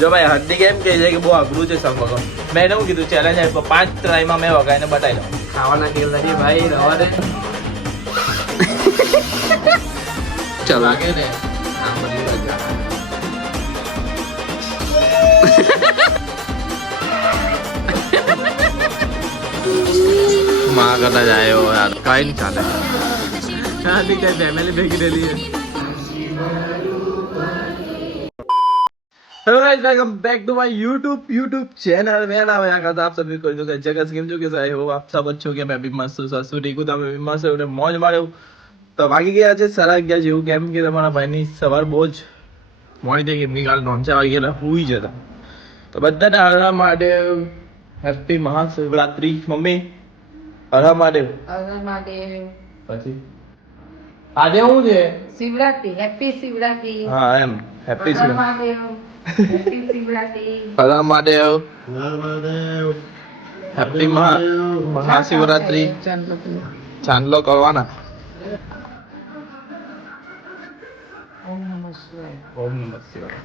જો ભાઈ હડ્ડી કેમ કહે છે કે બહુ અઘરું છે સંગ વગર. મેં એને શું કીધું ચેલેન્જ આપ્યો 5 ટ્રાયમાં મેં વગાઈને બતાવી દઉં. ખાવાના તેલ નથી ભાઈ, રવા દે. ચાલો લાગે ને આમ બધી મજા. માં કરતા જાય યાર કઈ નહીં ચાલે. फैमिली भेज रही है. Hello guys, welcome back to my YouTube channel. मेरा नाम है आकाश. आप सभी को जो जगह स्कीम जो के आए हो आप सब अच्छो के मैं भी मस्त हूँ. ससुर ठीक हूँ तो मैं भी मस्त हूँ. मौज मारे તો વાગી ગયા છે 11:30 જેવું. કેમ કે તમારા ભાઈની સવાર બહુ જ મોડી થઈ ગઈ. કાલ 9 વાગી ગયેલા સુઈ જતા. તો બધાને હરા મહાદેવ, હેપી મહાશિવરાત્રી. મમ્મી હરા મહાદેવ. પછી આજે શું છે? શિવરાત્રી. હેપી શિવરાત્રી. હા એમ હેપી શિવરાત્રી. હેપી શિવરાત્રી. હરા મહાદેવ, હેપી મહાશિવરાત્રી. ચાંદલો કરવાના. ઓમ નમઃ શિવાય. ઓમ નમઃ શિવાય.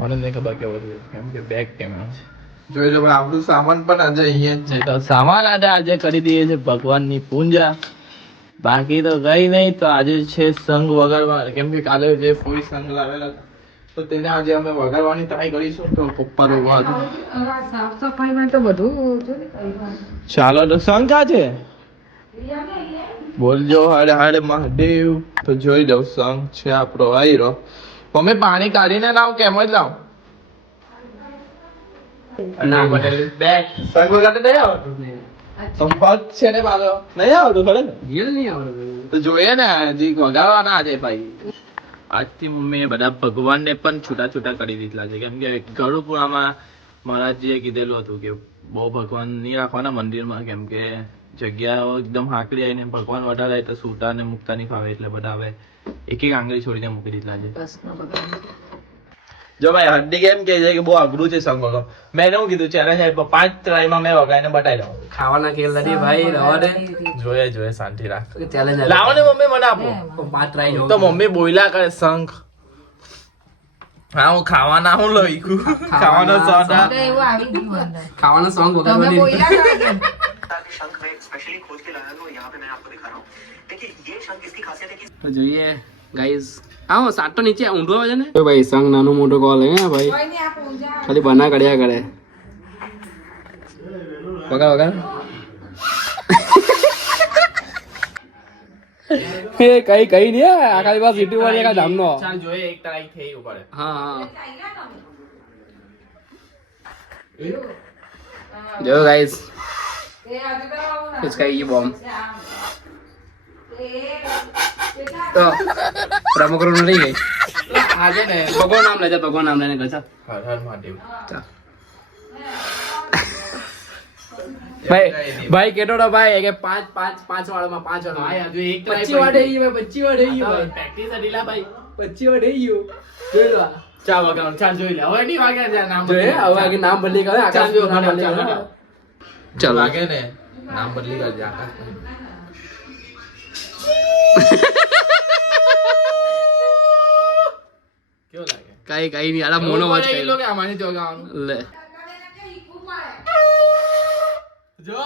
મને નહીં ખબર કેવું છે કેમ કે બેગ કેમ છે. જોઈ લો આપણું સામાન પણ આજે અહીંયા જ છે. તો સામાન આજે કરી દઈએ છે ભગવાનની પૂજા. બાકી તો કઈ નહીં. તો આજે છે સંગ વગાડવા. કેમ કે કાલે જે કોઈ સંગ લાવેલા તો તેને આજે અમે વગાડવાની ટ્રાય કરીશું. તો પપ્પા તો સાફ સફાઈમાં તો બધું ચાલો તો સંગ ક્યાં છે? બોલજો હરે હરે મહાદેવ. તો જોઈ દઉં સંગ છે આપણો આયરો. મમ્મી પાણી કાઢીને લાવ કેમ જ લાવ. ના બે સંગ વગાડે નહીં આવડતું. સંપર્ક છે ને પાછો નહીં આવડતું ખરે ને? નહીં આવડતું તો જોઈએ ને હજી વગાડવાના આજે ભાઈ. આજથી મમ્મીએ બધા ભગવાનને પણ છૂટા છૂટા કરી દીધેલા છે. કેમ કે ગરુપુરામાં મહારાજજીએ કીધેલું હતું કે બહુ ભગવાન નહીં રાખવાના મંદિરમાં. કેમ કે જગ્યાઓ એકદમ હાકડી આવીને ભગવાન વધારે તો સૂતા ને મૂકતા નહીં ફાવે. એટલે બધા હવે એક એક આંગળી છોડીને મૂકી દીધેલા છે. જો ભાઈ હડ્ડી કેમ કહે છે કે બહુ અઘરું છે સંગ વગર. મેં એને શું કીધું ચેલેન્જ આપ્યો 5 ટ્રાયમાં મેં વગાઈને બતાવી દઉં. ખાવાના તેલ નથી ભાઈ, રવા દે. જોઈએ શાંતિ રાખ. ચેલેન્જ લાવો ને મમ્મી મને આપો. 5 ટ્રાય તો મમ્મી બોલ્યા કરે શંખ. હા હું ખાવાના હું લઈ ખાવાનો સોડા. એવું આવી ગયું અંદર. ખાવાનો સોંગ તમે વગાડવાની. બોલ્યા કરો છો. शंख में स्पेशली खोद के लाया हूं यहाँ पे मैं आपको दिखा रहा हूँ. देखिए ये शंख इसकी खासियत है कि તો જોઈએ ગાઈસ. આવો સાટ તો નીચે ઊંધો આવે છે ને. ભાઈ સંગ નાનું મોટું કોલ હે ભાઈ. કોઈ નહીં, આ પૂજા ખાલી બના કર્યા કરે. વગા વગા એ કઈ કઈ નહીં આ ખાલી બસ યુટ્યુબ વાળી એક ધામનો. ચાલ જોઈએ એક ટ્રાય થઈ ઉપર. હા હા જો ગાઈસ इसका ये बॉम्ब तो प्रमुख रोल नहीं गई આજે ને भगवान नाम लेते भगवान नाम लेने का હર હર મહાદેવ. भाई भाई केटो रो भाई के 5 वाला में 5 वाला ભાઈ હજુ એક try 25 वाडे ही भाई 25 वाडे ही भाई પ્રેક્ટિસ અડીલા ભાઈ. 25 वाडे ही જોઈ લો ચાલ વગાડ ચાલ જોઈ લે. હવે નહીં વાગે જા નામ જોઈ હવે આગે નામ બદલી કરે આકાશ ચાલ, નામ ચાલ, બદલી કરે ચાલ. ચલો વાગે ને નામ બદલી કરજે આકાશ. કેવો લાગે? કઈ કઈ નહીં આલા મોનો વાચ એ કઈ લોકો આમાંની જો ગાવાનું. લે જો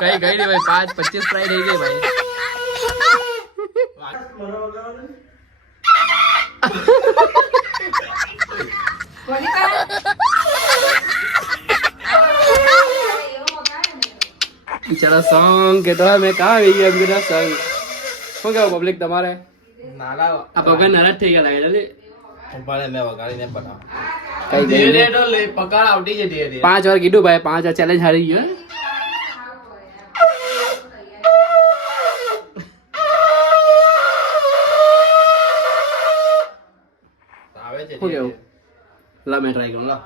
કઈ કઈ નહીં ભાઈ 5 25 ટ્રાય થઈ ગઈ ભાઈ કોની કરે? બિચારા સોંગ કેતો મેં કાં આવી ગયા બિચારા સોંગ શું કહો પબ્લિક તમારે નાલા આ ભગવાન નારાજ થઈ ગયા લાગે છે ઉભારે મેં વગાડીને બનાવ. કઈ ધીરે ધીરે તો લે પકડ આવતી છે ધીરે ધીરે. 5 વાર કીધું ભાઈ 5 વાર ચેલેન્જ હારી ગયો આવે છે શું ધીરે કેવું ધીરે. લા મેં ટ્રાય કરું લા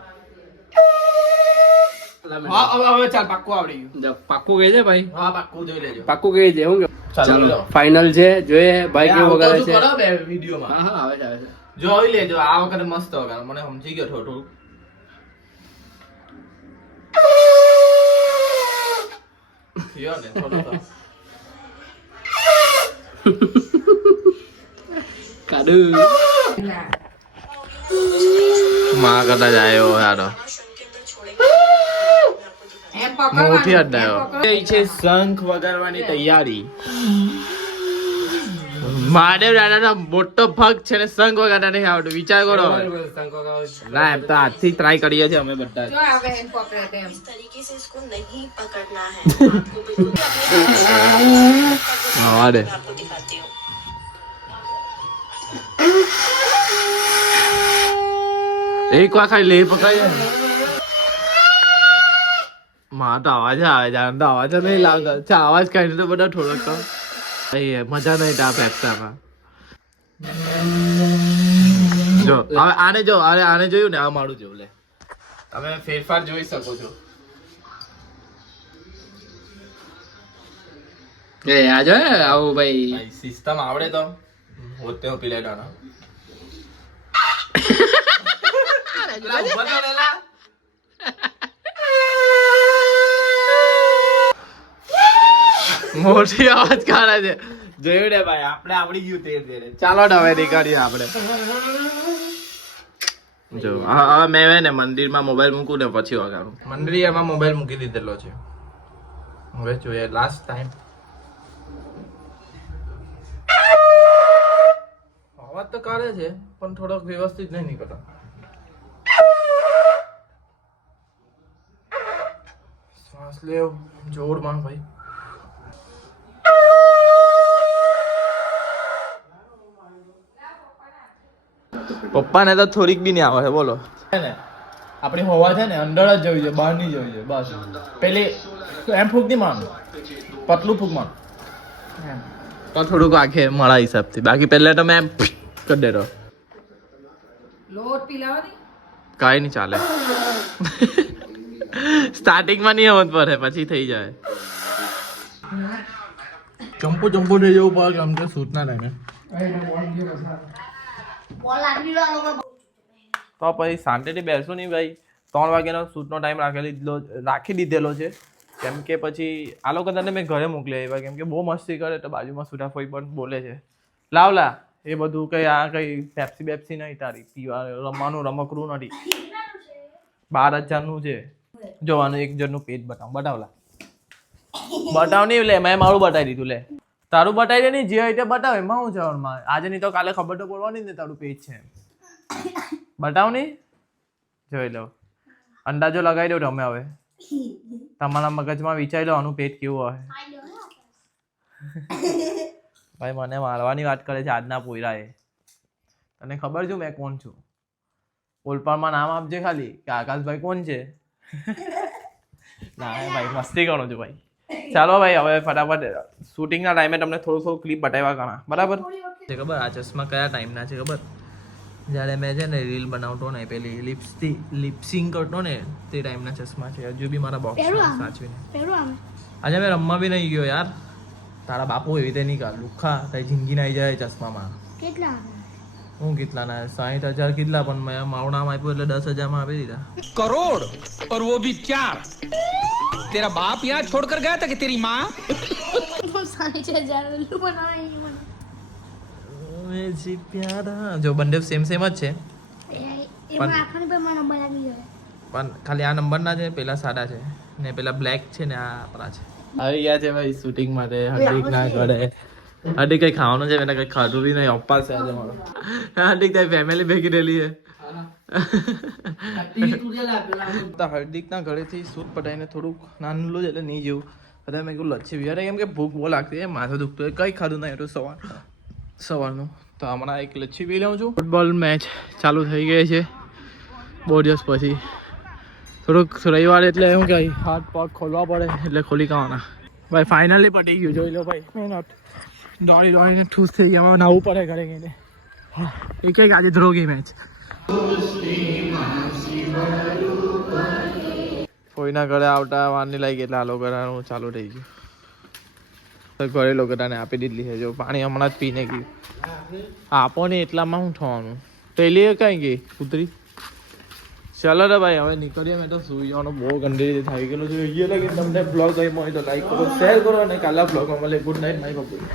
હા હવે ચાલ પાક્કું આવડી ગયું. પાક્કું કહી દે ભાઈ હા પાક્કું જોઈ લેજો. પાક્કું કહી દે હું કે ચાલો લો. ફાઇનલ છે જોઈએ ભાઈ કેવું આવું વગાડે તો છે કરો બે વિડીયોમાં. હા હા આવે છે આવે છે જોઈ લેજો આ વખતે મસ્ત વગાડો. મને સમજી ગયો થોડું. થયો ને થોડું તો. કાડુ ના. માં કરતા જાય એવો યાર એમ પકડવાનું, મોથી એમ અડાયો પકડવાનું. એ છે શંખ વગાડવાની તૈયારી મહાદેવ દાદાનો મોટો ભક્ત છે ને શંખ વગાડતા નહીં આવડતું વિચાર કરો હવે. ના એમ તો આજથી ટ્રાય કરીએ છીએ અમે બધા જો આવે એમ પકડે તેમ. तरीके से इसको नहीं पकड़ना है आपको बिल्कुल હવા દે आपको दिखाती हूँ એક વાર ખાલી લે પકડાય ને માં તો અવાજ આવે છે આમ તો અવાજ જ નહીં લાવતા ચા અવાજ કાઢીને તો બધા થોડોક તો મજા નહીં તા પેપતામાં જો હવે આને જો આને જોયું ને આ મારું જોયું લે તમે ફેરફાર જોઈ શકો છો એ આજો આવું ભાઈ સિસ્ટમ આવડે તો હોતે હો પીલે ડાના મોટી અવાજ કાઢે છે જોયું ને ભાઈ આપણે આવડી ગયું તે ચાલો ને હવે નીકળીએ આપણે જો હવે મેં ને મંદિરમાં મોબાઈલ મૂકું ને પછી વગાડું મંદિરમાં મોબાઈલ મૂકી દીધેલો છે હવે જોઈએ લાસ્ટ ટાઈમ અવાજ તો કાઢે છે પણ થોડોક વ્યવસ્થિત નહીં નીકળતો શ્વાસ લેવ જોરમાં ભાઈ પપ્પાને તો થોડીક બી નહીં આવે છે બોલો ને આપણી હવા છે ને અંદર જ જવી છે બહાર નહીં જવી છે બસ પેલી એમ ફૂક નહીં મારનું પતલું ફૂક માર તો થોડુંક આખે મારા હિસાબથી બાકી પહેલા તો મેં એમ કરી દેતો લોટ પીલાવાની. કાંઈ નહીં ચાલે સ્ટાર્ટિંગમાં નહીં આવત પડે પછી થઈ જાય ચંપુ થઈ જવું પડે આમ તો શૂટના ટાઈમે તો પછી શાંતિથી બેસું નહીં ભાઈ 3 વાગ્યાનો શૂટનો ટાઈમ રાખી દીધેલો છે કેમ કે પછી આ લોકો તને મેં ઘરે મોકલી આવ્યા કેમ કે બહુ મસ્તી કરે તો બાજુમાં સુટાફોઈ પણ બોલે છે લાવલા એ બધું કઈ આ કઈ પેપ્સી નહીં તારી પીવા રમવાનું રમકડું નથી 12,000નું છે જોવાનું એક જણનું પેટ બતાવલા બતાવ નહીં લે મેં મારું બતાવી દીધું લે તારું બતાવી દે નહીં જે હોય તે બતાવે એમાં હું જવાનું આજે નહીં તો કાલે ખબર તો પડવાની ને તારું પેટ છે બતાવ નહીં જોઈ લો અંદાજો લગાવી દો તમે હવે તમારા મગજમાં વિચારી લો આનું પેટ કેવું હોય ભાઈ મને મારવાની વાત કરે છે આજના પોયરા એ તને ખબર છું મેં કોણ છું ઓલપાડમાં નામ આપજે ખાલી કે આકાશભાઈ કોણ છે ના ભાઈ મસ્તી કરું છું ભાઈ ચાલો ભાઈ હવે ફટાફટ શૂટિંગના ટાઈમે તમને થોડું ક્લિપ બતાવ્યા ઘણા બરાબર છે ખબર આ ચશ્મા કયા ટાઈમના છે ખબર જ્યારે મેં છે ને રીલ બનાવતો ને પેલી લિપસિંગ કરતો ને તે ટાઈમના ચશ્મા છે હજુ બી મારા બોક્સમાં સાચવીને આજે મેં રમવા બી નહીં ગયો યાર તારા બાપુ એવી રીતે નહીં કર લુખા તારી જિંદગી ના આવી જાય ચશ્મામાં હું કેટલાના 60,000 કેટલા પણ મેં મારું નામ આપ્યું એટલે 10,000 આપી દીધા करोड़ और वो भी 4 तेरा बाप यहाँ छोड़कर गया था कि तेरी माँ જો બંને સેમ જ છે પણ ખાલી આ નંબર ના છે પેલા સાદા છે ને પેલા બ્લેક છે ને આ આપણા છે આવી ગયા છે ભાઈ શૂટિંગ માટે હાર્દિક ના કરે હાર્દિક કઈ ખાવાનું છે મેં કઈ ખાધું બી નહીં અપ્પા છે આજે મારો હાર્દિક તારી ફેમિલી ભેગી રહેલી છે હાર્દિક ના ઘરેથી શૂટ પટાઈને થોડુંક નાનું જ એટલે નહીં જેવું બધા મેં કહ્યું લચ્છી બિહારે કેમ કે ભૂખ બહુ લાગતી છે માથું દુખતું કઈ ખાધું નહીં હતું સવારનું તો હમણાં એક લચ્છી પી લઉં છું ફૂટબોલ મેચ ચાલુ થઈ ગઈ છે બહુ દિવસ પછી થોડુંક રવિવાર એટલે એવું કે હાથ પગ ખોલવા પડે એટલે ખોલી કાવાના ભાઈ ફાઇનલી પટી ગયું જોઈ લો ભાઈ મહેનત દોડીને ઠૂસ થઈ ગયા નાવું પડે ઘરે ગઈને એક આજે ધ્રો ગઈ મેચ કોઈના ઘરે આવતા વાર નહીં લાગી એટલે આ લોકો ચાલુ થઈ ગયું ઘરે લોકો તને આપી દીધલી છે જો પાણી હમણાં જ પીને ગયું આપો ને એટલામાં શું થવાનું પેલી કઈ ગઈ કૂતરી ચાલો રે ભાઈ હવે નીકળીએ મેં તો સુઈ જવાનું બહુ ગંદી રીતે થઈ ગયેલું છે તમને બ્લોગ ગમ્યો હોય તો લાઈક કરો શેર કરો અને કાલા બ્લોગમાં મળે ગુડ નાઇટ માય બાપુ